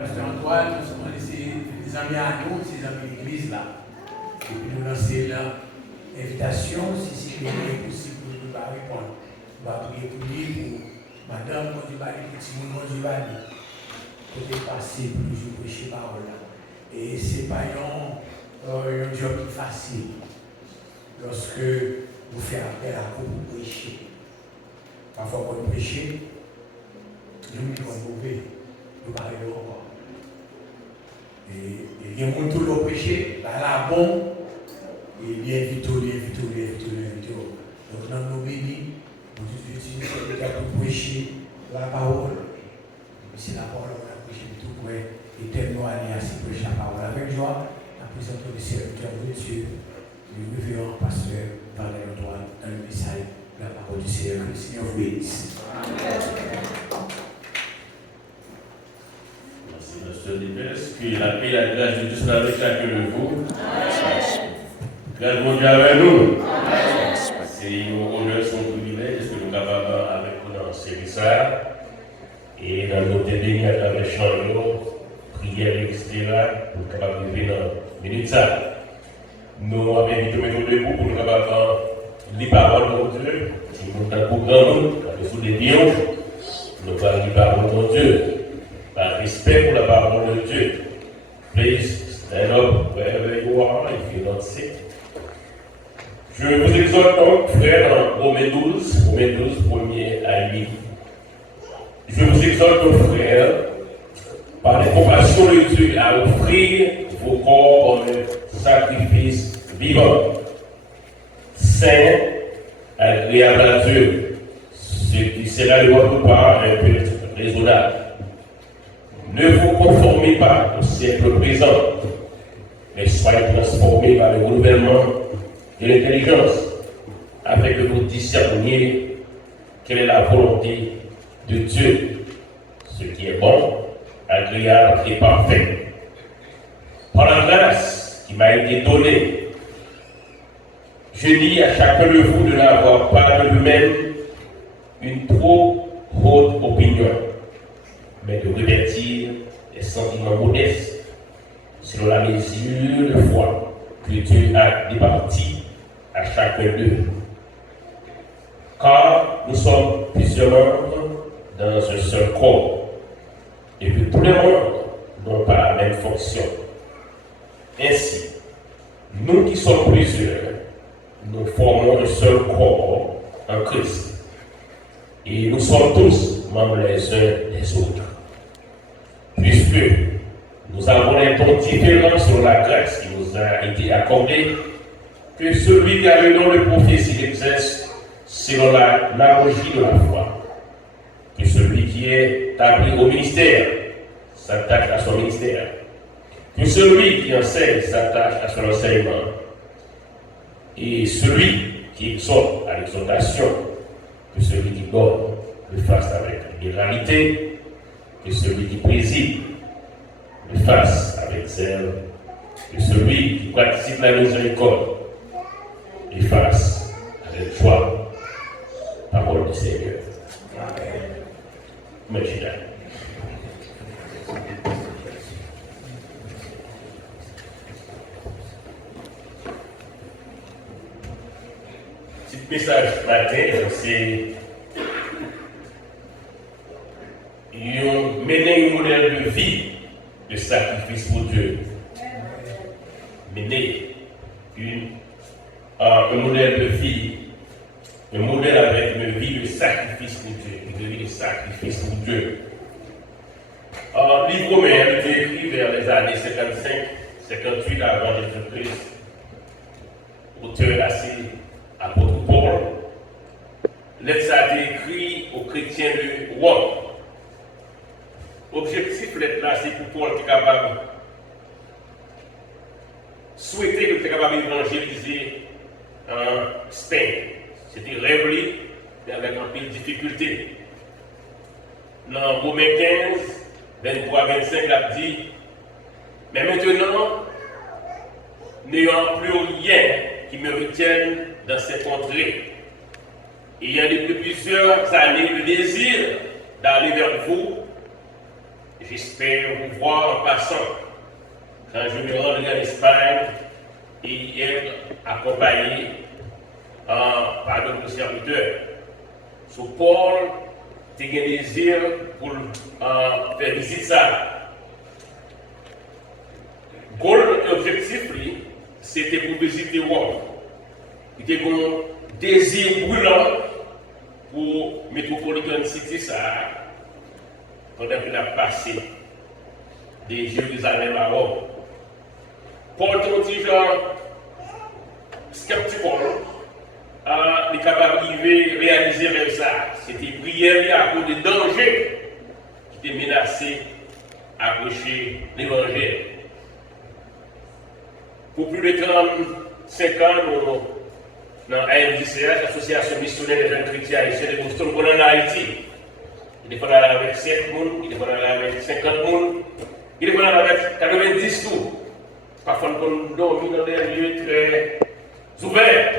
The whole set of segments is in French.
Pasteur Antoine, nous sommes des amis à nous, des amis de l'église là. Et puis nous lancer l'invitation, si c'est possible, nous ne pas répondre. On va prier pour lui, pour madame, quand il va aller, petit monde, quand il va aller. Peut-être passer pour nous prêcher parole là. Et ce n'est pas un job facile lorsque vous faites appel à vous pour prêcher. Parfois, quand vous prêchez, nous sommes mauvais, nous parlons encore. Et il y a un tout le péché, là, bon, et il invite. Donc, nous nous bénis, nous utilisons ce temps pour prêcher la parole. C'est la parole qu'on a prêché tout pour éternellement aller à se prêcher la parole avec joie. La présence du serviteur de Dieu, le révérend pasteur Valérie Antoine, dans le message de la parole du Seigneur. Que le Seigneur vous bénisse. Monsieur Libes, que la paix et la grâce de Dieu soient avec chacun de vous. Grâce mon Dieu avec nous. C'est un honneur, son privilège, que nous sommes capables avec vous dans ce service et dans notre béni à travers chant, prière, etc. pour nous capables de vivre dans les minutes. Nous avons invité mettre debout pour nous capables de lire la parole de Dieu. Si nous avons un programme, sous des lions, nous allons lire la parole de Dieu. Par respect pour la parole de Dieu. Please stand up wherever you are if you're not sick. Je vous exhorte donc, frères, dans Romains 12, premier à 8. Je vous exhorte donc, frères, par les compassions de Dieu, à offrir vos corps comme un sacrifice vivant, saint, agréable à Dieu, ce qui sera de votre part un peu raisonnable. Ne vous conformez pas au siècle présent, mais soyez transformés par le renouvellement de l'intelligence, afin que vous discerniez quelle est la volonté de Dieu, ce qui est bon, agréable et parfait. Par la grâce qui m'a été donnée, je dis à chacun de vous de n'avoir pas de lui-même une trop haute opinion, mais de revêtir des sentiments modestes selon la mesure de foi que Dieu a départie à chacun d'eux. Car nous sommes plusieurs membres dans un seul corps, et que tous les membres n'ont pas la même fonction. Ainsi, nous qui sommes plusieurs, nous formons un seul corps en Christ, et nous sommes tous membres les uns des autres. Puisque nous avons des dons différents sur la grâce qui nous a été accordée, que celui qui a le don de prophétie exerce selon l'analogie de la foi, que celui qui est appelé au ministère s'attache à son ministère, que celui qui enseigne s'attache à son enseignement, et celui qui exhorte à l'exhortation, que celui qui donne le fasse avec libéralité, que celui qui préside le fasse avec zèle, que celui qui pratique la miséricorde le fasse avec joie. Parole du Seigneur. Merci. Petit message matin, c'est mener un modèle de vie de sacrifice pour Dieu. Mener un modèle de vie, un modèle avec une vie de sacrifice pour Dieu, une vie de sacrifice pour Dieu. Le livre Romain a été écrit vers les années 55-58 avant Jésus-Christ. Auteur assez apôtre Paul. Lettre a été écrit aux chrétiens de Rome. Objectif lettre là, c'est pour Paul qui est capable souhaiter que tu es capable d'évangéliser en Spain. C'était rêvé avec un peu de difficulté. Dans Romains 15, 23-25, il a dit, mais maintenant, n'ayant plus rien qui me retienne dans ces contrées, ayant depuis plusieurs années le désir d'aller vers vous, j'espère vous voir en passant. Quand je me rendrai en Espagne et être accompagné par d'autres serviteurs. So Paul a un désir pour faire visiter ça. L'objectif, c'était pour visiter Rome. Il était un désir brûlant pour Metropolitan City ça, pendant qu'il a passé de Jérusalem à Rome. Paul était genre sceptique, il est capable de réaliser même ça. C'était prière à cause des dangers qui étaient menacés à prêcher l'évangile. Pour plus de 35 ans, dans l'AMJCH, l'Association missionnaire des jeunes chrétiens haïtiens de Boston, on est en Haïti. Il est pas là avec 7 personnes, il est pas là avec 50 personnes, il est pas là avec 90 tout. Parfois, on dormit dans des lieux très ouverts.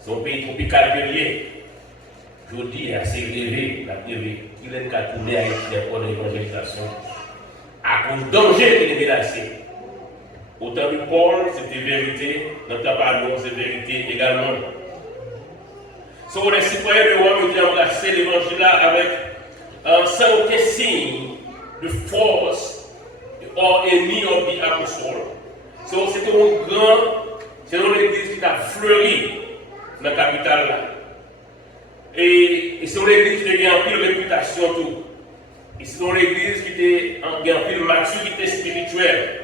C'est un pays tropical périer. Je dis assez élevé, la télé, il est qu'à tourner Haïti pour l'évangélisation. À cause du danger qu'il est menacé. Autant que Paul, c'était vérité, dans ta parole, c'est vérité également. So, les citoyens de Rome ont embrassé l'évangile avec sans aucun signe de force or any of the apostles. So, c'était une église qui a fleuri dans la capitale là. Et c'est une église qui a une pile réputation tout. Et c'est une église qui a une pile maturité spirituelle.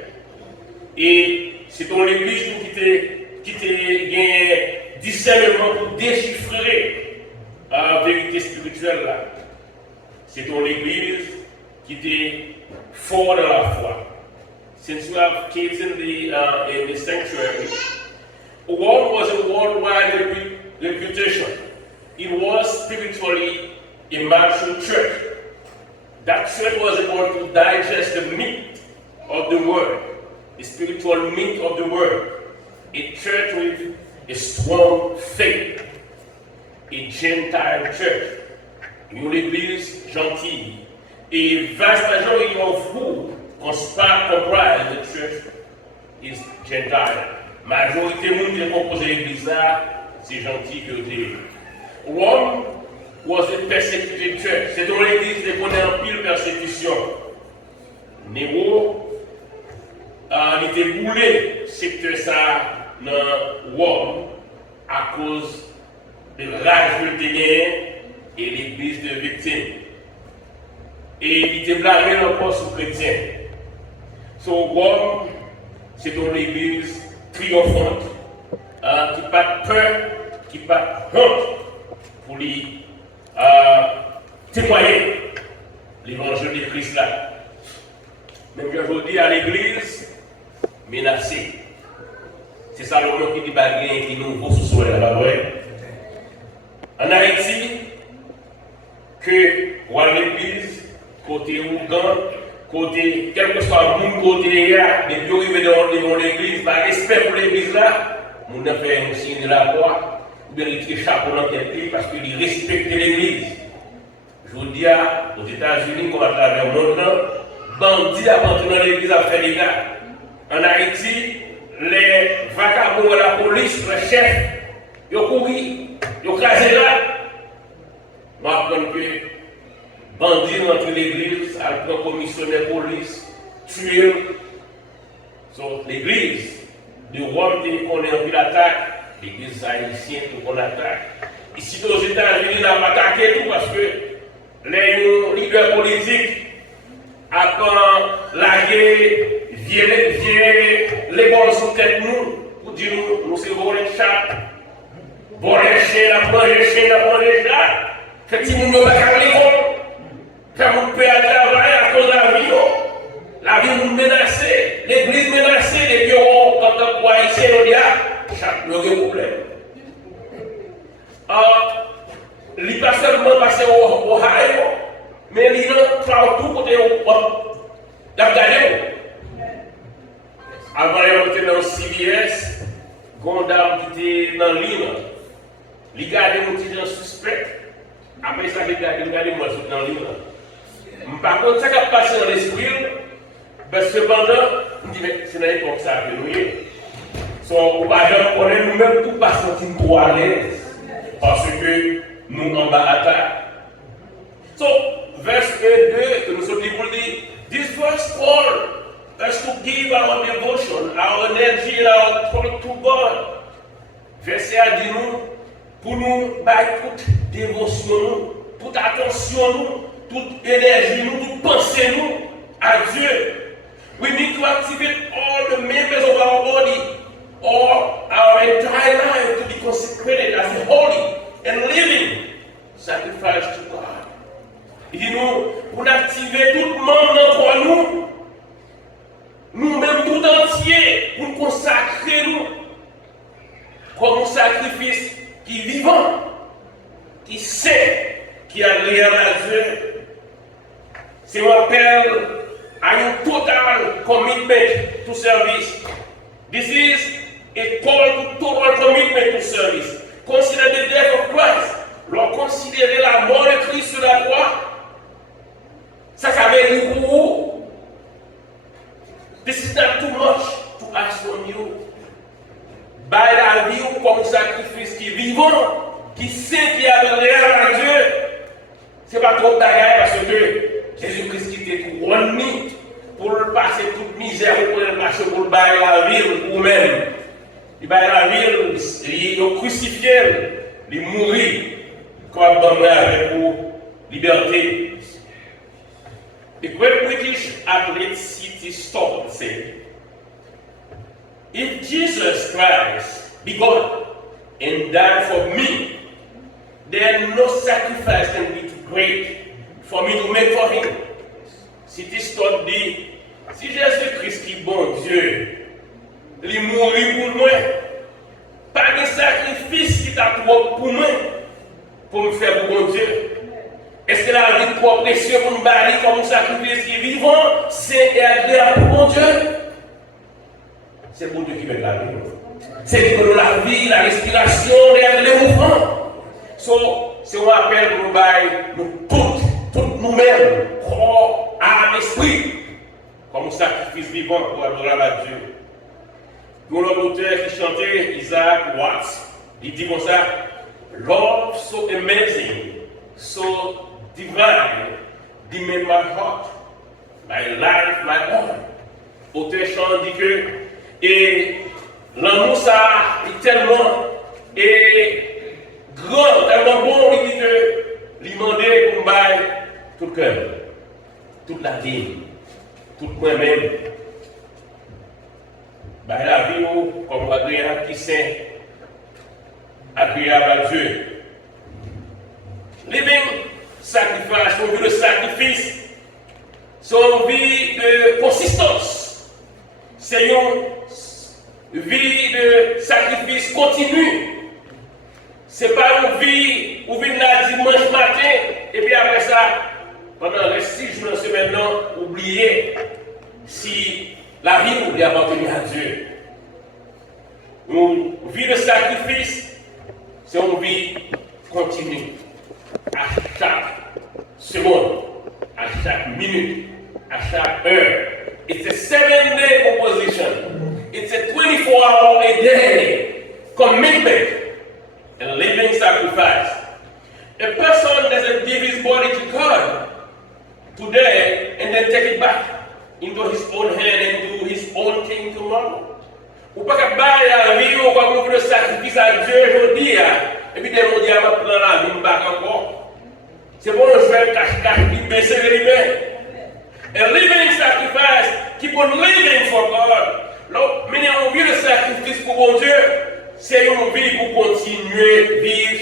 Et c'est une église qui a un discernement pour déchiffrer la vérité spirituelle là. C'est une église qui était fort dans la foi. Since you have kids in the sanctuary, Rome was a worldwide reputation. It was spiritually a mature church. That church was able to digest the meat of the word, the spiritual meat of the word. A church with a strong faith, a Gentile church, une église gentille. Et vast majority of who comprise the church is Gentile. Majorité monde qui compose l'église là, c'est gentil que Dieu. Rome was a persecuted church. C'est dans l'église qui connaît en pile persécution. Néro il était boulé secteur ça dans Rome à cause de rage de gagné et l'église de victimes. Et il était blâmé encore sous chrétien. So Rome, c'est dans l'église triomphante, qui n'a pas peur, qui n'a pas honte pour lui témoigner l'évangile de Christ là. Même aujourd'hui à l'église, menacée. C'est ça le qui dit baguette qui nous vaut sous soi là-bas. En Haïti, que voir l'église, côté Ougan, côté, quel que soit le monde côté là, depuis arriver devant l'église, par respect pour l'église là, nous avons fait un signe de la croix, ou bien il tire chapeau dans quelqu'un parce qu'il respecte l'église. Je vous dis aux États-Unis, comme à travers le monde, bandits à entrer dans l'église à faire des gars. En Haïti, les vagabonds de la police, les chefs, ils ont couru, ils ont crasé là. On apprend que bandits entre l'église, après commissionnaire police, tuer. So, l'église de Rome, on est en pile d'attaque. L'église haïtienne, on attaque. Ici aux États-Unis, on a attaqué tout parce que les leaders politiques, après la guerre, viennent les balles sous tête nous, pour dire nous c'est voler de chat. Voler chien, la prendre chien, la prendre chat. Fait que nous ne pas qu'à l'école. Faire mon père à travailler à cause de la vie. La vie nous menacée, l'église menacée, les bureaux, quand on voit ici, on dit chaque problème. Il n'est pas seulement passé au Ohio, mais il est partout côté d'Afghanistan. Avant d'être dans le CBS, Gondam qui était dans l'île, il gardait mon petit suspect. Après ça, il gardait moi dans l'île. Par contre, ça qui a passé dans l'esprit, ben, cependant, on dit, mais c'est n'est comme ça que nous sommes. On est nous-mêmes tout pas sentir trop à l'aise parce que nous en bas à terre. So, verse 1, 2, que nous sommes dit pour dire, this verse call us to give our devotion, our energy, and our thought to God. Verset a dit nous, pour nous battre toute dévotion, toute attention, toute énergie, toute pensée à Dieu. We need to activate all the members of our body, or our entire life to be consecrated as a holy and living sacrifice to God. Il dit nous, pour activer tout le monde dans nous, nous-mêmes tout entier, pour consacrer nous comme un sacrifice qui est vivant, qui est saint, qui est agréable à Dieu. C'est un appel à un total commitment to service. This is a call to total commitment to service. Consider the death of Christ. Leur considérer la mort de Christ sur la croix. Ça veut dire pour vous. This is not too much to ask from you. By la vie comme sacrifice qui est vivant, qui sait qui est agréable à Dieu. C'est pas trop d'agaille parce que Jésus-Christ qui était couronné pour passer toute misère, pour le passer pour le bailler la vie pour vous-même. Il bailler la vie, il est crucifié, il est mourir, comme avec vous, liberté. The great British athlete C.T. Studd said, if Jesus Christ be God and died for me, then no sacrifice can be too great for me to make for him. C.T. Studd dit, si Jésus-Christ qui est bon Dieu, il mourit pour moi, pas de sacrifice qui t'a trop pour moi, pour me faire pour bon Dieu. Est-ce que la vie trop précieuse pour me barrer comme un sacrifice qui est vivant, c'est et agréable pour mon Dieu? C'est pour Dieu qui veut la vie. C'est pour la vie, la respiration, les mouvements. C'est un appel pour nous barrer, nous toutes nous-mêmes, corps, âme, esprit, comme un sacrifice vivant pour adorer à Dieu. Pour notre auteur qui chantait, Isaac Watts, il dit comme ça, love so amazing, so divine, demand my heart, my life, my all. Auteur chant dit que, et l'amour ça est tellement grand, tellement bon, il dit que, lui demander pour me tout le cœur, toute la vie, tout moi-même. La vie comme agréable qui saint, agréable à Dieu. Living sacrifice, on vit le sacrifice, c'est une vie de consistance. C'est une vie de sacrifice continu. Ce n'est pas une vie où vient là dimanche matin et puis après ça, pendant les 6 jours de semaine, oublier si la vie nous appartenir à Dieu. Une vie de sacrifice, c'est une vie continue. À chaque seconde, à chaque minute, à chaque heure. It's a 7-day proposition. It's a 24-hour a day commitment and living sacrifice. A person doesn't give his body to God today and then take it back into his own hand and do his own thing tomorrow. Ou pas qu'à bailler la vie ou comme on veut le sacrifice à Dieu aujourd'hui, et puis on dit, prendre la vie, encore. C'est bon, je vais cacher, baisser les mains. A living sacrifice, keep on living for God. Donc, mais on vit le sacrifice pour mon Dieu, c'est une vie pour continuer à vivre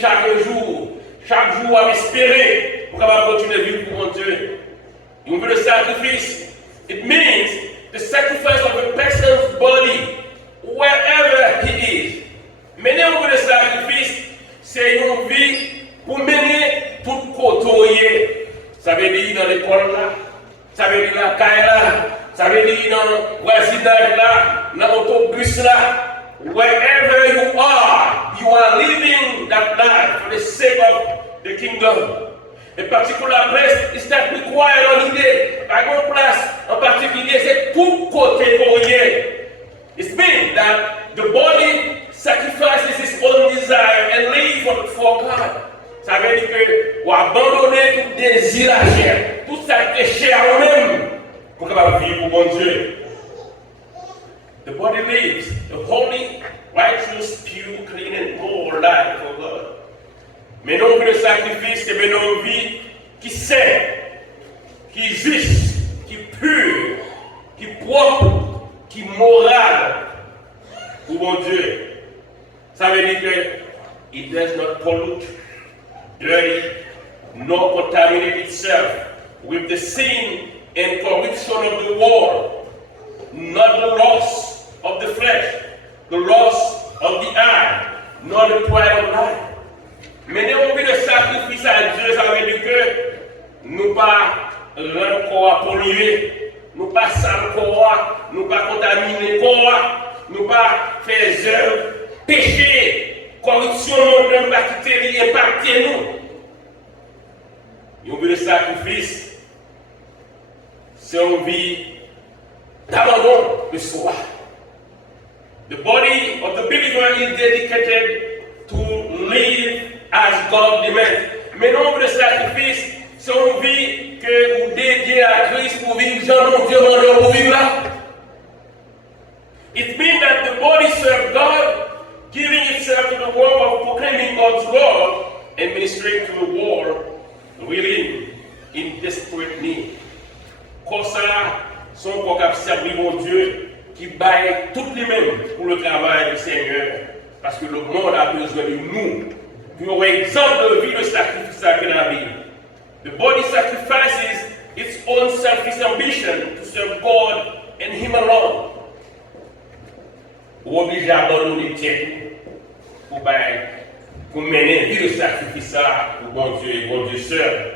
chaque jour à espérer pour continuer à vivre pour mon Dieu. On vit le sacrifice. It means the sacrifice of a person's body, wherever he is. Mener le sacrifice, c'est une vie pour mener tout côté. Ça veut dire dans l'école là, ça veut dire dans la caille là, ça veut dire dans le voisinage là, dans l'autobus là. Wherever you are living that life for the sake of the kingdom. In particular place is that required on l'idée. Par une place en particulier, c'est tout côté pour rien. It means that the body sacrifices its own desire and lives for God. Ça veut dire que vous abandonnez tout désir à chair, tout ça qui est cher à vous-même, pour capable vivre pour bon Dieu. The body lives a holy, righteous, pure, clean and pure life for God. Mais non plus le sacrifice, c'est une vie qui sait, qui juste, qui pure, qui propre, qui morale pour bon Dieu. Ça veut dire que it does not pollute, dirty, nor contaminate itself with the sin and corruption of the world, not the loss of the flesh, the loss of the eye, nor the pride of life. Mais nous avons le sacrifice à Dieu, ça veut dire que nous pas rendre corps pollué, nous pas sale corps, nous pas contaminer corps, nous pas faire œuvre, péché, corruption, nous pas quitter, impacter nous. Nous avons le sacrifice, c'est une vie d'abandon de soi. The body of the believer is dedicated to live as God demands. Mais non, le sacrifice, c'est une vie que vous dédiez à Christ pour vivre, Jean, Dieu demande pour vivre là. It means that the body serves God, giving itself to the work of proclaiming God's love and ministering to the world, really in desperate need. Comme ça, son corps a servi mon Dieu qui baille toutes les mêmes pour le travail du Seigneur. Parce que le monde a besoin de nous. Pour un exemple de vie de sacrifice dans la vie. The body sacrifices its own selfish ambition to serve God and Him alone. Ou obligé à abandonner tête pour mener vie de sacrifice pour bon Dieu et bon Dieu seul.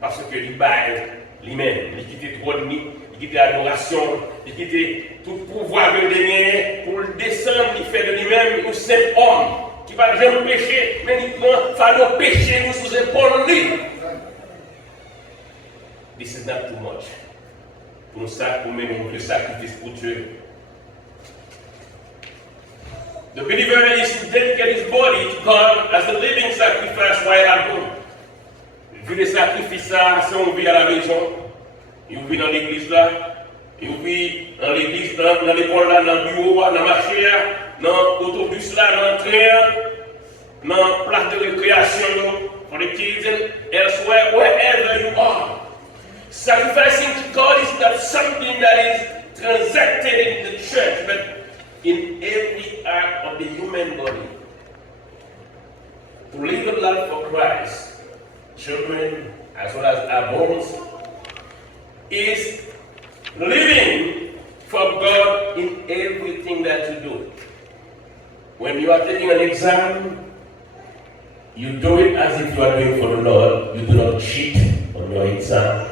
Parce que il baille lui-même, il quitte trop de nuit, il quitte l'adoration, il quitte tout pouvoir de gagner pour le descendre, il fait de lui-même un simple homme. Qui va jamais pécher, mais il prend fardeau péché nous sous épaule lui. This is not too much. Pour ça, pour même le sacrifice pour Dieu. The believer is to dedicate his body to God as a living sacrifice while at home. Vu le sacrifice, c'est on vit à la maison, il vit dans l'église là, il vit dans l'église, dans l'école là, dans le bureau, dans le marché là, dans l'autobus là, dans le train, dans la place de récréation for the kids and elsewhere, wherever you are. Sacrificing to God is not something that is transacted in the church, but in every act of the human body. To live a life for Christ, children as well as adults, is living for God in everything that you do. When you are taking an exam, you do it as if you are doing for the Lord. You do not cheat on your exams.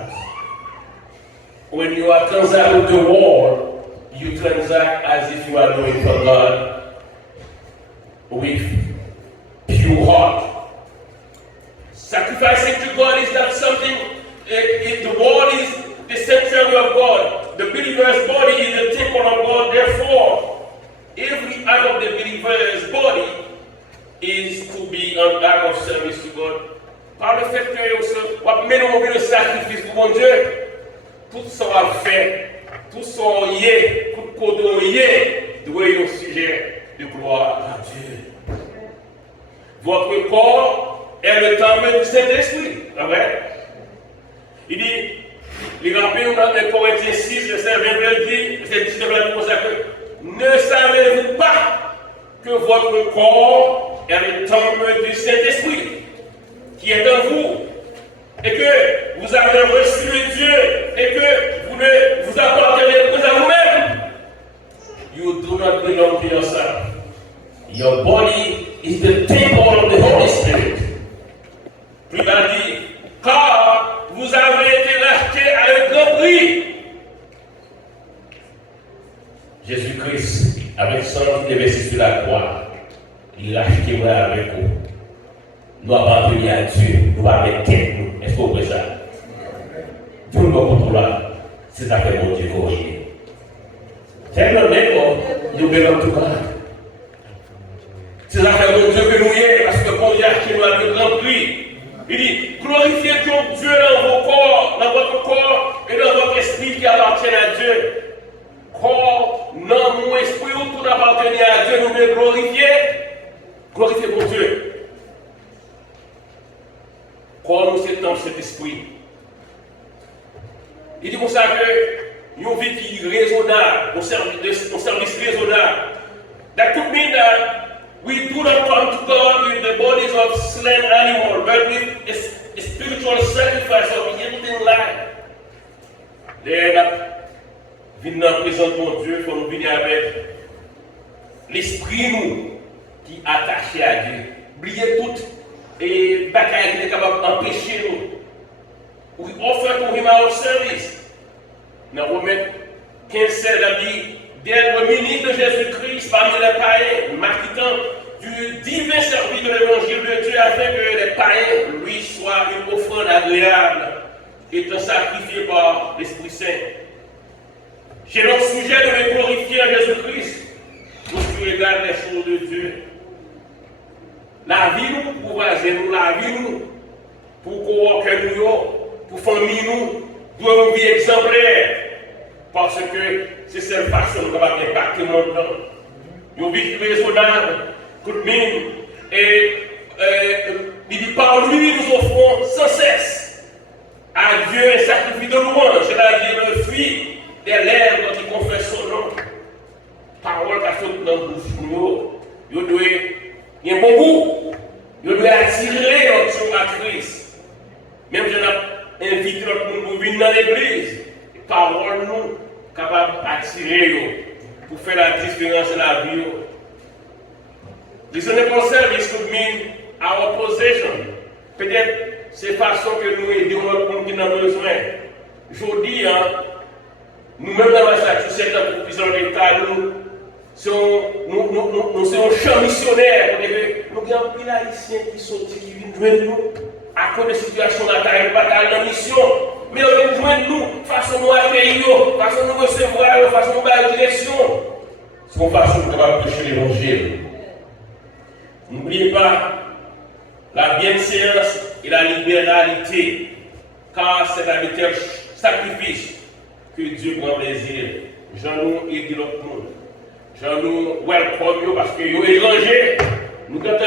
When you are transacting with the world, you transact as if you are doing for God with pure heart. Sacrificing to God is not something, the world is the sanctuary of God. The believer's body is the temple of God. Therefore, every act of the believer's body is to be an act of service to God. Par le fait que on met le sacrifice pour mon Dieu, tout sera fait, tout sera lié, tout cordon lié, doit être un sujet de gloire à Dieu. Votre corps est le temple du Saint-Esprit. Il dit, il rappelle dans 1 Corinthiens 6, verset 22, dit, verset 19, comme ça que ne savez-vous pas que votre corps est le temple du Saint-Esprit qui est en vous et que vous avez reçu de Dieu et que vous ne vous appartenez plus à vous-même. You do not belong to yourself. Your body is the temple of the Holy Spirit. Puis il a dit, car vous avez été rachetés à un grand prix. Jésus-Christ, avec son qui est versé sur la croix, il a acheté moi avec vous. nous appartenir à Dieu, nous allons mettre tête nous. Est-ce que vous voyez ça? Tout le monde là, c'est ça que mon Dieu corrige. C'est le même, nous venons tout cas. C'est ça que mon Dieu que nous y est, parce que bon Dieu qui nous a le grand prix. Il dit, glorifiez Dieu dans vos corps, dans votre corps et dans votre esprit qui appartient à Dieu. Corps, non, mon esprit, tout appartient à Dieu, nous devons glorifier. Glorifiez mon Dieu. Corps, nous c'est dans cet esprit. Il dit comme ça que nous vie qui est raisonnable, un service raisonnable. That could mean that we do not come to God with the bodies of slain animals, but with a spiritual sacrifice of yielding life. Venir dans la présence de mon Dieu, il faut nous venir avec l'esprit nous qui est attaché à Dieu. Oubliez tout et bataille qui est capable d'empêcher nous. We offer to him our service. Dans Romains 15, la dit, d'être ministre de Jésus-Christ parmi les païens, m'acquittant du divin service de l'évangile de Dieu afin que les païens lui soient une offrande agréable, étant sacrifiés par l'Esprit Saint. J'ai donc sujet de me glorifier en Jésus-Christ pour ce qui regarde les choses de Dieu. La vie nous, pour voisin nous, la vie nous, pour coworker nous, pour famille nous, doit une vie exemplaire. Parce que c'est cette façon qu'on va impacter mon temps. Une vie raisonnable, good mine, et il dit par lui nous offrons sans cesse à Dieu un sacrifice de louange, c'est-à-dire le fruit des lèvres qui confessent son nom. Parole qui a fait dans le bouche, il y a un bon goût, il doit attirer notre à Christ. Même je n'ai invité notre monde pour venir dans l'église. Parole nous capable d'attirer pour faire la différence dans la vie. Reasonable service could mean our possession. Peut-être c'est façon que nous aidons notre monde qui en a besoin. Aujourd'hui, nous-mêmes dans Massachusetts, dans plusieurs États, nous sommes un champ missionnaire. Nous avons pris haïtiens qui sont qui viennent joindre nous à cause de la situation de la carrière, pas dans la mission. Mais on vient joindre nous, façon nous accueillir, façon nous recevoir, façon nous faire la direction. C'est une façon de prêcher l'évangile. N'oubliez pas la bienséance et la libéralité, car c'est un véritable sacrifice que Dieu prend plaisir. Jean-nous aide l'autre monde. Jean-nous welcome you parce que vous êtes étranger. Nous avons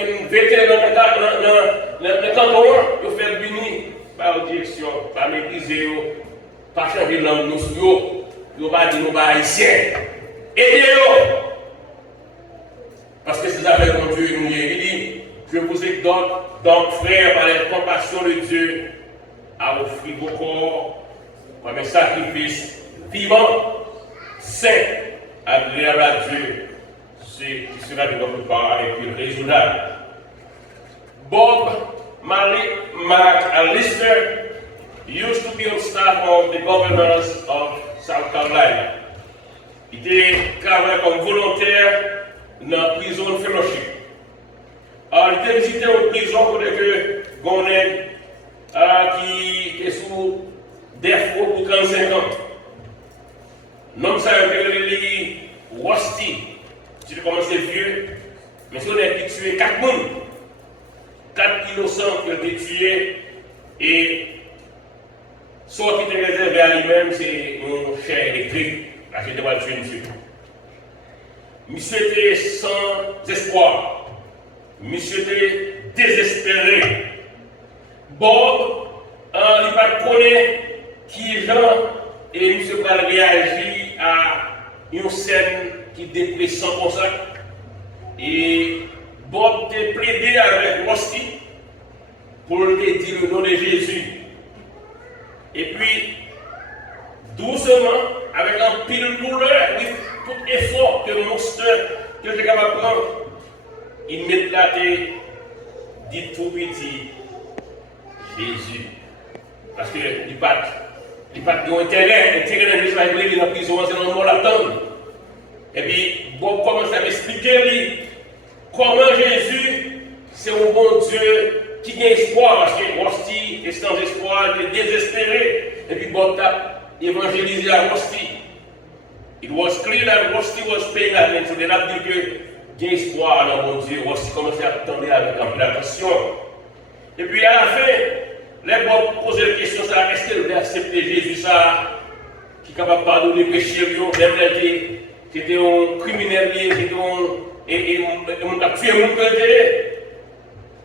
une vétérinaire dans le canton, vous faites venir par la direction, par mépriser, par changer de langue, nous va dire nous haïtiens. Aidez-nous. Parce que c'est avec mon Dieu nous il dit, je vous exhorte donc frères par la compassion de Dieu à offrir vos corps comme un sacrifice vivant, saint, agréable à Dieu, ce qui sera de votre part et puis raisonnable. Bob McAllister used to be on staff of the governors of South Carolina. Il était travaillé comme volontaire dans la prison de fellowship. Alors, il était visité en prison pour que Goneg qui est sous défaut pour 35 ans. Non, ça a été Rusty. Tu commences vieux, mais si on a tué 4 personnes, 4 innocents qui ont été tués, et ce qui était réservé à lui-même, c'est mon cher électrique. Là, je devais tuer monsieur. Monsieur était sans espoir. Monsieur était désespéré. Bob, il n'a pas connu qui Jean et monsieur va réagir à une scène qui dépressant comme ça. Et Bob t'a plaidé avec Rusty pour lui dire le nom de Jésus. Et puis, doucement, avec un pile douleur, avec tout effort que le monstre que je suis capable de prendre, il met la tête, dit tout petit, Jésus. Parce qu'il n'y a pas d'intérêt dans Jésus, il est en prison, c'est dans le monde l'attendre. Et puis, Bob commence à m'expliquer comment Jésus c'est un bon Dieu qui a espoir, parce que Rosti est sans espoir, il est désespéré. Et puis Bob a évangélisé à Rosti. It was clear that Rosti was paying attention. Il a dit que il y a espoir dans mon Dieu. Rosti commençait à attendre avec un peu d'attention. Et puis à la fin, les Bob posaient la question, est-ce qu'elle veut accepter Jésus ça, qui est capable de pardonner les péchés, même qui était un criminel, qui était un tué mon côté.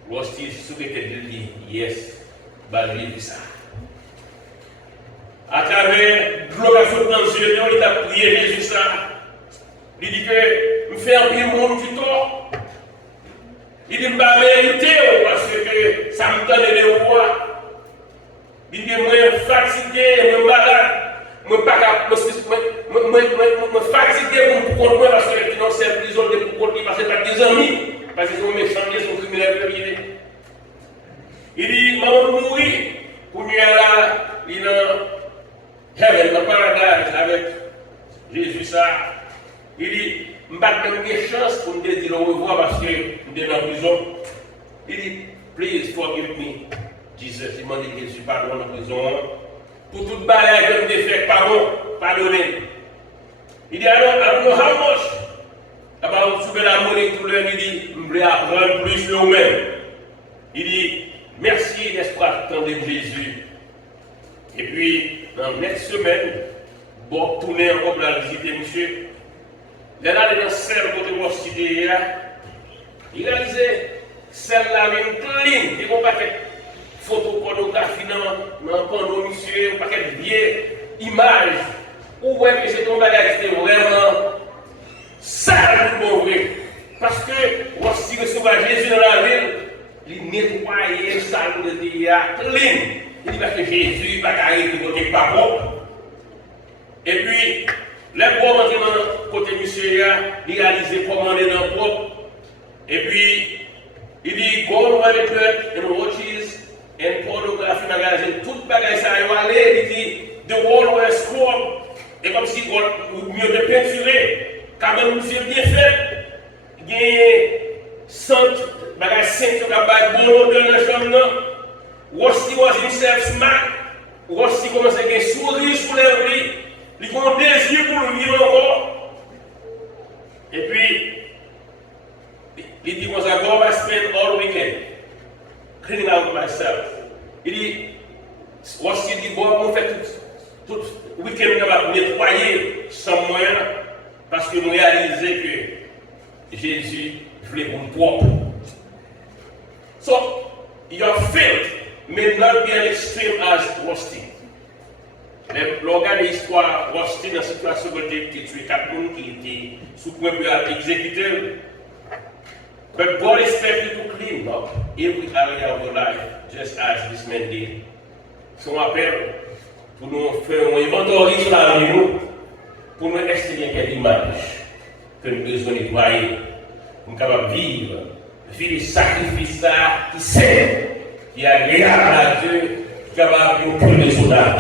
Rosti souhaitait dire yes, Jésus ça. À travers l'oration dans les yeux, il a prié Jésus ça. Il dit que me faire un peu monde du tort. Il dit que je ne mérité parce que ça me donne les rois. Il dit que je suis fatigué, je suis malade. Je suis fatigué pour comprendre parce que je suis en prison pour comprendre parce que je suis des amis. Parce qu'ils sont méchants, ils sont criminels. Il dit, maman mourir, pour nous là, il est dans heaven, dans le paradis avec Jésus ça. Il dit, je ne vais pas donner une chance pour me dire au revoir parce que je suis dans la prison. Il dit, please forgive me, Jesus. Il m'a dit que je suis pas dans la prison. Pour toute balle que je me fait, pardonnez. Il dit, I don't know how much. About soulever la monnaie tout le monde, il dit, je voulais apprendre plus de vous-même. Il dit, merci, n'est-ce pas, attendez Jésus. Et puis, dans la next semaine, bon, tourner encore pour la visiter, monsieur. Il a allé dans celle côté de l'université, il a dit, celle-là, une clean, il n'y a pas de photopornographie dans le panneau, monsieur, pas de vieille image. Ou voyez que c'est un bagage qui est vraiment sale pour vrai. Parce que, lorsqu'il reçoit Jésus dans la ville, il nettoyait le sale de Dieu, clean. Il dit parce que Jésus va carrer du côté pas propre. Et puis, les pauvres maintenant, côté monsieur, il réalise comment on est dans le propre. Et puis, il dit, go over the church and watches and pornography magazine, tout bagage ça y aller, il dit, the wall was scroll. Et comme si on mieux de peinturer, quand même monsieur bien fait, il y a 100 bagages 5 sur la base, bon odeur dans la chambre. Rosti was himself smart. Rosti commence à avoir un sourire sur les lèvres. Il a un désir pour le vivre encore. Et puis, il dit, I spend all weekend cleaning out myself. Il dit, Rosti dit, on fait tout week-end capable de nettoyer somewhere parce que nous réalisons que Jésus voulait pour propre. So, your faith may not be as extreme as Rosti. L'organe de l'histoire, Rosti dans la situation où il était tué 4 personnes qui étaient sous point de exécuter. But God expects you to clean up every area of your life, just as this man did. Son appel pour nous faire un inventaire sur la vie, pour nous estimer quelle image que nous devons nettoyer, pour nous capables de vivre, de sacrifice qui sert, qui est agréable à Dieu, qui est capable de nous les soldats.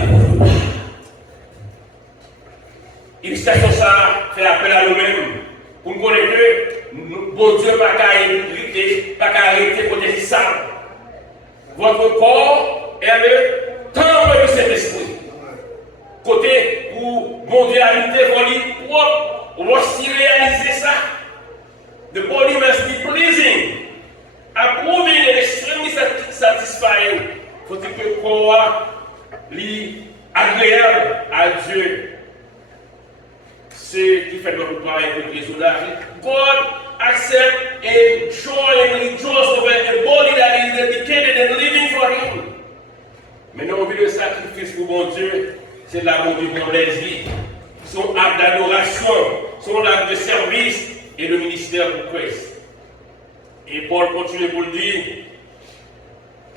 Il s'agit de ça, faire appel à nous-mêmes, pour nous connaître que bon Dieu n'a qu'à arrêter côté de ça. Votre corps est le temple de cet esprit. Côté où mon Dieu a habité, il faut aussi réaliser ça. The body must be pleasing, approving and extremely satisfying. Il faut que le corps soit agréable à Dieu. C'est qui fait notre part avec les soldats. God accepts and joy and rejoice over a body that is dedicated and living for Him. Maintenant, on vit le sacrifice pour mon Dieu. C'est l'amour du bon plaisir, son acte d'adoration, son acte de service et le ministère pour Christ. Et Paul continue pour le dire.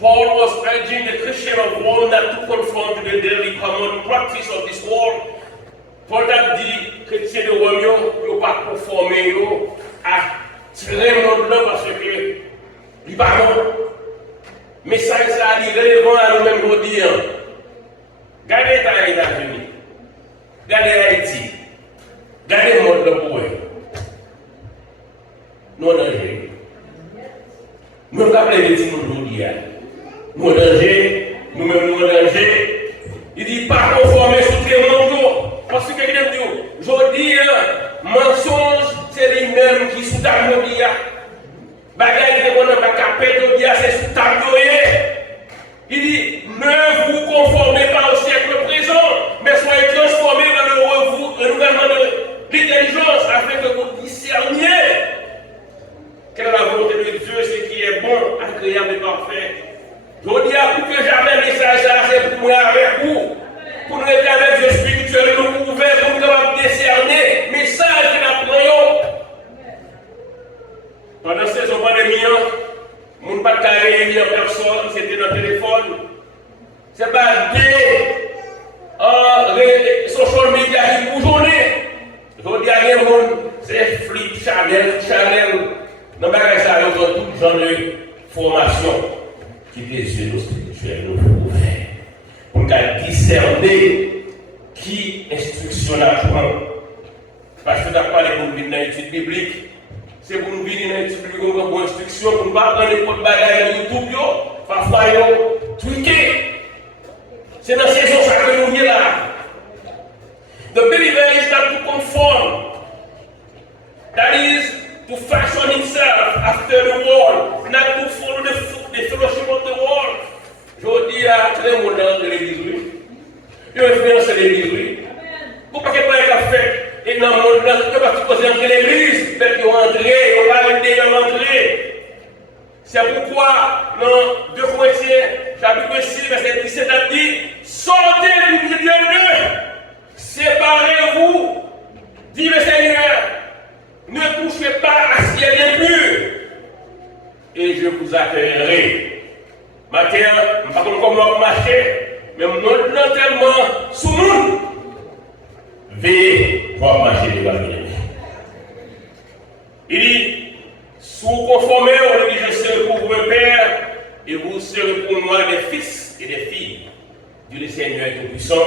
Paul was urging the Christian of Rome not to conform to the daily common practice of this world. Paul a dit que les chrétiens de Rome ne sont pas conformés à tirer notre nom parce que ils pas bon. Mais ça est relevant à nous-mêmes aujourd'hui. Gardez les États-Unis, gardez Haïti, gardez le monde de Boué. Nous, on a géré. Nous, nous avons les petits aujourd'hui. Nous en danger, nous-mêmes nous en danger. Il dit pas conformer sous tes mondes. Parce que quelqu'un dit, je dis, mensonge, c'est lui-même qui sous ta mobile. Bagaille qui est pas capable de c'est sous ta mobile. Il dit, ne vous conformez pas au siècle présent, mais soyez transformés dans le renouvellement de l'intelligence afin que vous discerniez quelle est la volonté de Dieu, ce qui est bon, agréable et parfait. Je vous dis à vous que jamais le message là, c'est pour moi avec vous. Pour nous être avec Dieu spirituel, nous ouverts, pour nous capables décerner le message que nous apprenons. Pendant cette saison pandémie, nous n'avons pas réuni en personne, c'était dans le téléphone. C'est pas des social media qui pour journée. Je dis à rien, c'est Flip, Chanel. Dans le bagage, ça a tout genre de formation qui est des yeux spirituels, nous ouverts. Pour nous discerner qui instruction apprend. Parce que tu as parlé pour nous venir dans l'étude biblique. C'est pour nous venir dans l'étude biblique pour instruction, pour nous pas prendre les pots de bagages de YouTube, parfois ils tweaké. C'est dans ces saison que nous venons là. The believer is not to conform. That is to fashion himself after the world, not to follow the fellowship of the world. Je dis à tout le monde dans l'église, oui. Il y a une influence de l'église, oui. Pourquoi qu'il n'y a pas fait? Et dans le monde, il n'y a pas de entrer l'église, peut-être qu'ils vont entrer, ils vont pas aider à entrer. C'est pourquoi, dans 2 Corinthiens, chapitre 6, verset 17, a dit, sortez du milieu d'eux, séparez-vous, dit le Seigneur, ne touchez pas à ce qui est bien pur, et je vous accueillerai. Matin, je ne sais pas comment marcher, mais non tellement sous le monde. Veillez pour marcher devant lui. Il dit, si vous conformez au dit, je serai pour vous père, et vous serez pour moi des fils et des filles. Dieu le Seigneur est tout-puissant.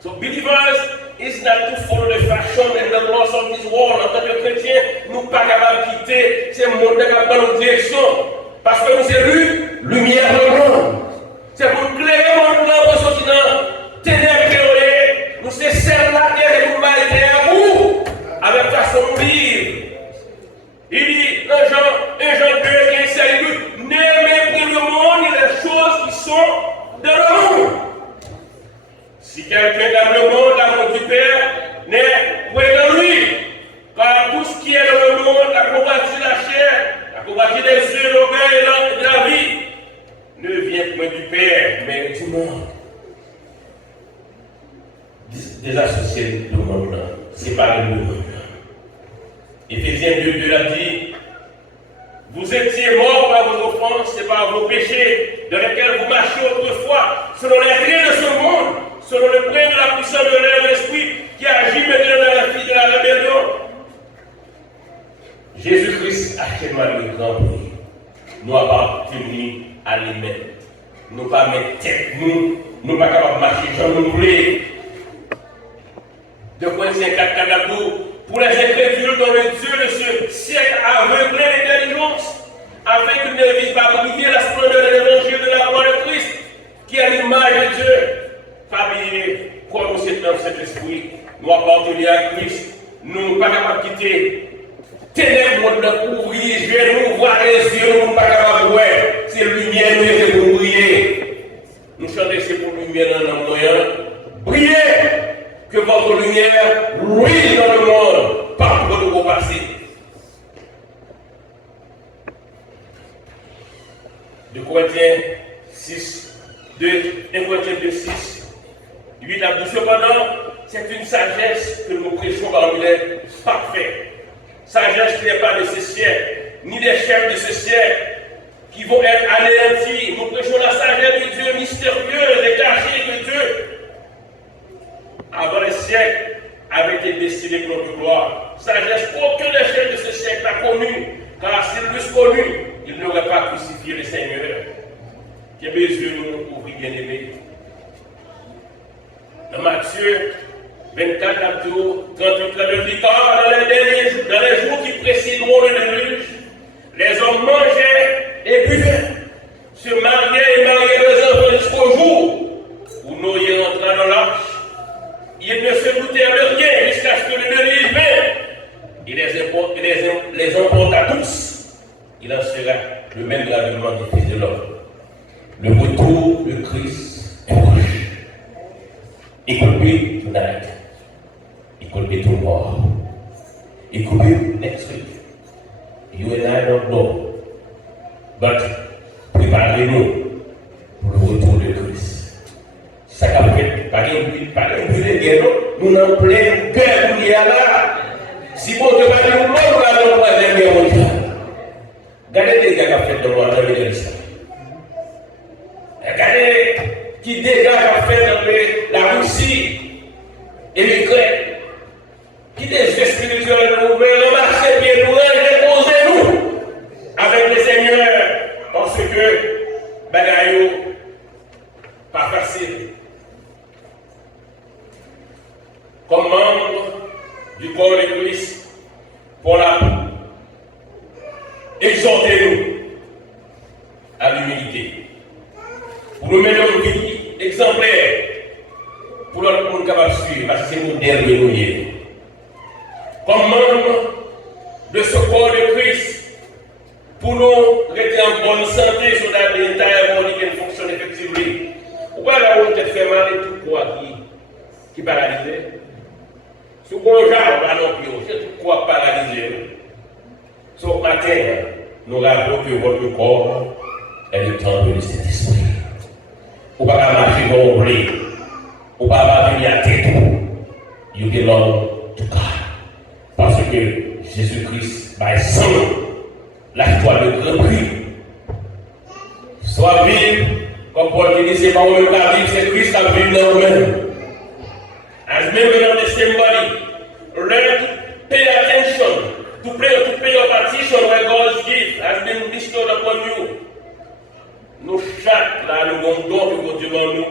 So believers is not to follow the fashion and the laws of this world. En tant que chrétien, nous ne sommes pas capables de quitter ce monde dans notre direction. Parce que nous sommes lumière de monde. C'est pour éclairer le monde pour sortir dans ténèbres créolées. Nous sommes celle la terre et nous mettons à vous avec façon de vivre. Il dit, 1 Jean 2, 15, n'aimez plus le monde et les choses qui sont dans le monde. Si quelqu'un aime le monde, l'amour du Père n'est point de lui. Car tout ce qui est dans le monde, la convoitise de la chair, la convoitise des yeux, l'orgueil et la vie, ne vient point du Père, mais du monde. Désassocier le monde, séparer le monde. Éphésiens 2 a dit, vous étiez morts par vos offenses et par vos péchés, dans lesquels vous marchiez autrefois, selon les traits de ce monde, selon le prince de la puissance de l'air de l'esprit, qui agit maintenant dans la vie de la rébellion. Jésus-Christ a tellement le grand prix. Nous appartenons à lui-même. Nous ne pas mettre tête, nous ne pas capables de marcher, j'en nous voulons. 2 Corinthiens 4, pour les incrédules dont le Dieu de ce siècle a aveuglé l'intelligence, afin qu'ils ne vivent pas briller la splendeur de l'évangile de la gloire de Christ, qui est l'image de Dieu. Famille, comme nous sommes dans cet esprit, nous appartenons à Christ, nous ne sommes pas capables de quitter. Ténèbres de ouvrier, je vais nous voir les yeux, nous ne sommes pas capables de voir. C'est lumière, nous c'est pour briller. Nous chantons, c'est pour lumière dans le moyen. Brillez, que votre lumière brille dans le monde, par pour nous repasser. De Corinthiens 6, 1 Corinthiens 2, 6. 8 à 12. Cependant, c'est une sagesse que nous prêchons parmi les parfaits. Sagesse qui n'est pas de ce siècle, ni des chefs de ce siècle, qui vont être anéantis. Nous prêchons la sagesse de Dieu mystérieuse et cachée de Dieu. Avant les siècles, avait été destinée pour notre gloire. Sagesse qu'aucun des chefs de ce siècle n'a connue, car s'ils l'eussent connue, ils n'auraient pas crucifié le Seigneur. Que mes yeux nous ouvrent, bien-aimés. Dans Matthieu 24, 38, 39, dit, dans les jours qui précéderont le déluge, les hommes mangeaient le même gravement du Fils de l'homme. Le retour de Christ est proche. It could be tonight. It could be tomorrow. It could be next week. You and I don't know. But préparez-nous pour le retour de Christ. Ça qu'a fait, pas de guerre, nous n'en pleine guerre pour y aller. Si bon Dieu va nous mort, là, nous va aller guerre mondiale. Regardez les gars qui ont fait dans le Middle East. Regardez qui dégâts qu'a fait dans la Russie et l'Ukraine. Qui des spirituels nous remarquez bien, nous reposez-nous avec les seigneurs parce que bagaille pas facile. Comme membre du corps de Christ, pour la exhortez-nous à l'humilité. Pour nous mener une vie exemplaire, pour notre monde capable de suivre, parce que c'est nous derniers nous. Comme membre de ce corps de Christ, pour nous rester en bonne santé sur la l'intérieur qui fonctionne effectivement. Pourquoi la route est fait mal et tout quoi qui paralysé? Si vous avez un non c'est tout quoi paralysé. Ce matin, nous rappelons que votre corps est le temple de cet esprit. Vous ne pouvez pas marcher dans le blé. Vous ne pouvez pas venir à tête. You belong to God. Parce que Jésus-Christ, by sang, l'acte de grand prix. Soit vivre, comme Paul dit, c'est pas vous-même la vie, c'est Christ qui vit dans vous-même. As members of the same body, learn to pay attention, to pay your partition where God's gift has been bestowed upon you. Nous, chaque, là, nous avons don que Dieu nous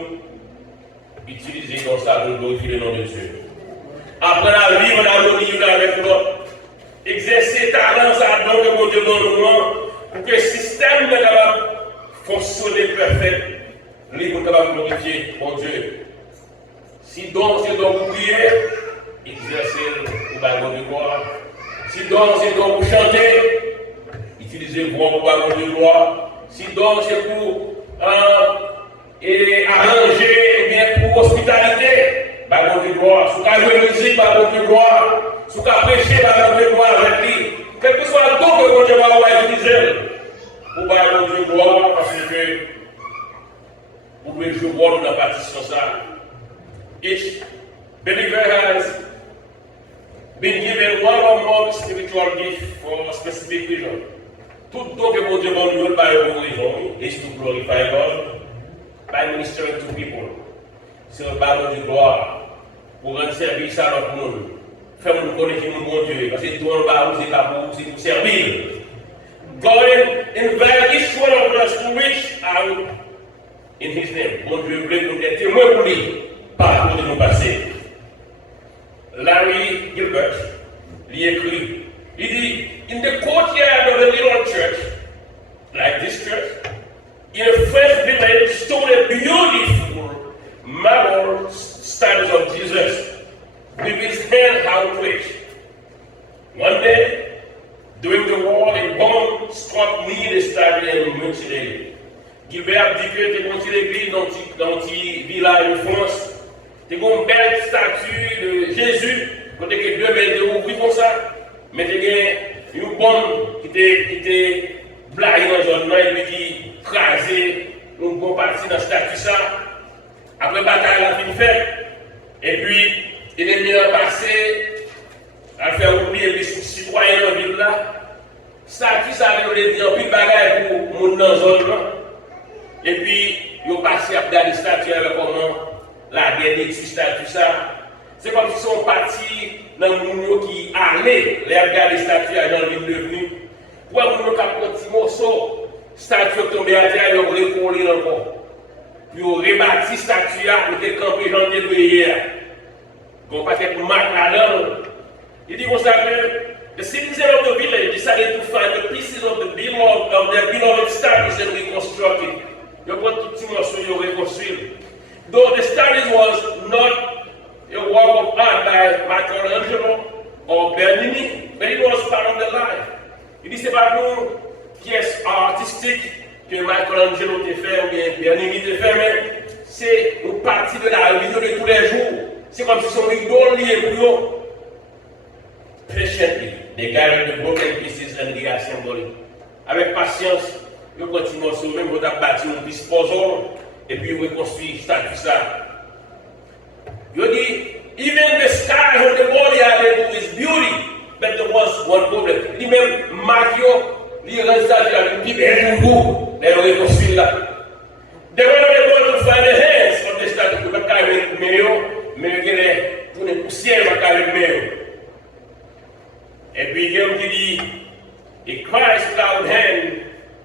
utiliser comme ça pour glorifier le nom de Dieu. Apprendre à vivre en harmonie avec l'autre. Exercer talent, ça don que Dieu nous pour que le système soit capable de fonctionner parfait, libre capable de glorifier mon Dieu. Si donc c'est donc pour prier, exercez le bâton de gloire. Si donc c'est donc pour chanter, utilisez le bon bâton de gloire. Si donc c'est pour arranger, bien pour hospitalité, bâton de gloire. Si vous avez joué musique, bâton de gloire. Si vous avez prêché, bâton de gloire avec lui. Quel que soit le don que Dieu va utiliser pour bâton de gloire, parce que vous pouvez jouer dans la partition ça. Each believer has been given one or more spiritual gifts for a specific reason. Tout don que mon Dieu va nous donner par une raison is to glorify God by ministering to people. C'est un ballon de gloire pour rendre service à notre monde. Faire nous connaître mon Dieu, parce que tout le monde c'est pas pour vous, c'est pour servir. God invite each one of us to reach out in His name. Mon Dieu voulait nous être témoins pour lui. Par de nos passés. Larry Gilbert lui écrit, il dit, in the courtyard of a little church, like this church, in a French village stood a beautiful marble statue of Jesus with his hand outstretched. One day, during the war, a bomb struck near the statue and mutilated. Gilbert dit que tu es l'église dans un petit village de France. Tu as une belle statue de Jésus, côté que deux belles ouvertes comme ça, mais tu as une bombe qui était blaguée dans le zone et puis qui crasait une bonne partie dans la statue ça. Après la bataille, la fin faite, et puis il est bien passé à faire oublier les citoyens dans la ville là. Statue ça veut dire plus de bagaille pour les gens dans la zone là. Et puis, ils ont passé à regarder les statues avec comment la dernière statue ça. C'est comme si sont partis dans le monde qui allait les regarder les statues dans le ville devenu. Pour avoir un petit morceau, statue tombée à terre, ils ont recollé encore. Puis ils ont rebâti la statue, ils ont campé janvier de hier. Ils ont pas fait pour marquer là-dedans. Il dit comme ça que the citizens of the village decided to find the pieces of their beloved statues and reconstruct it. Ils ont pris tout petit morceau, ils ont reconstruit. Though the statue was not a work of art by Michelangelo or Bernini, but it was part of the life. Il dit c'est pas pour pièce artistique que Michelangelo t'a fait ou bien Bernini t'a fait, mais c'est une partie de la vie de tous les jours. C'est comme si son idole lié pour nous. Patiently, they gather the broken pieces and they assemble it. Avec patience, nous continuons sur même vous avez bâti un petit puzzle et puis vous reconstruisez ça. You dit, even the sky and the body are its beauty, but there was one problem. Il même Mario, il reste avec une petite goût, mais on reconstruit là. They were not able to find the hands of the statue, but carry meilleur, mais il y a pour les poussières, il carry meilleur. Et puis il y a un qui dit, a Christ without hand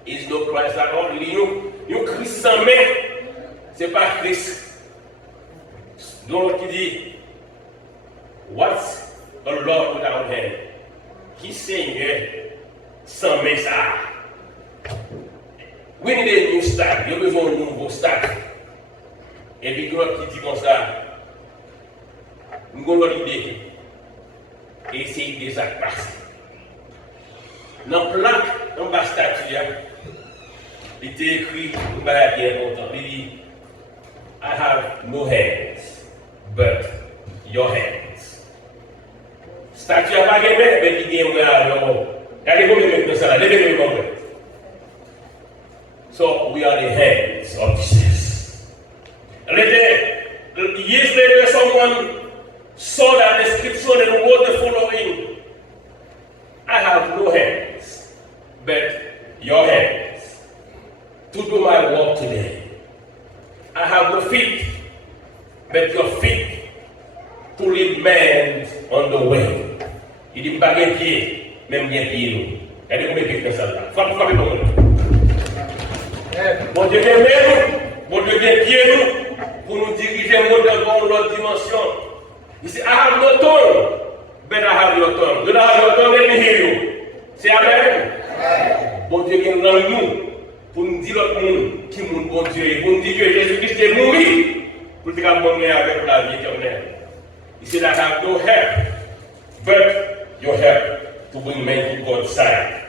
is no Christ at all. Il y a un Christ sans main, c'est pas Christ. Donc il dit, what's a Lord without hand? Qui Seigneur sans main ça? We need a new start. Il y a besoin d'un nouveau start. Et puis l'autre qui dit comme ça, nous avons l'idée. Et essayer de ça passer. Dans le plaque, dans la statue, il était écrit une balle qui est importante. Il dit, I have no hands, but your hands. Statue n'a pas de main, mais il dit, regardez-vous maintenant ça là, levez-vous maintenant. So we are the hands of Jesus. Years later, someone saw that description and wrote the following. I have no hands, but your hands to do my work today. I have no feet, but your feet to lead men on the way. Il dit, pas de pied, même bien pied. Il dit, combien de pieds ça là? Frappez pour moi. Bon Dieu vient nous, bon Dieu vient pied nous, pour nous diriger dans l'autre dimension. Il dit, I have no tongue, but I have your tongue. You don't have your tongue, let me hear you. C'est Amen. Bon Dieu vient dans nous, pour nous dire l'autre monde qui est mon bon Dieu, pour nous dire que Jésus-Christ est mort, pour nous dire avec la vie éternelle. Il dit, I have no help, but your help to bring men to God's side.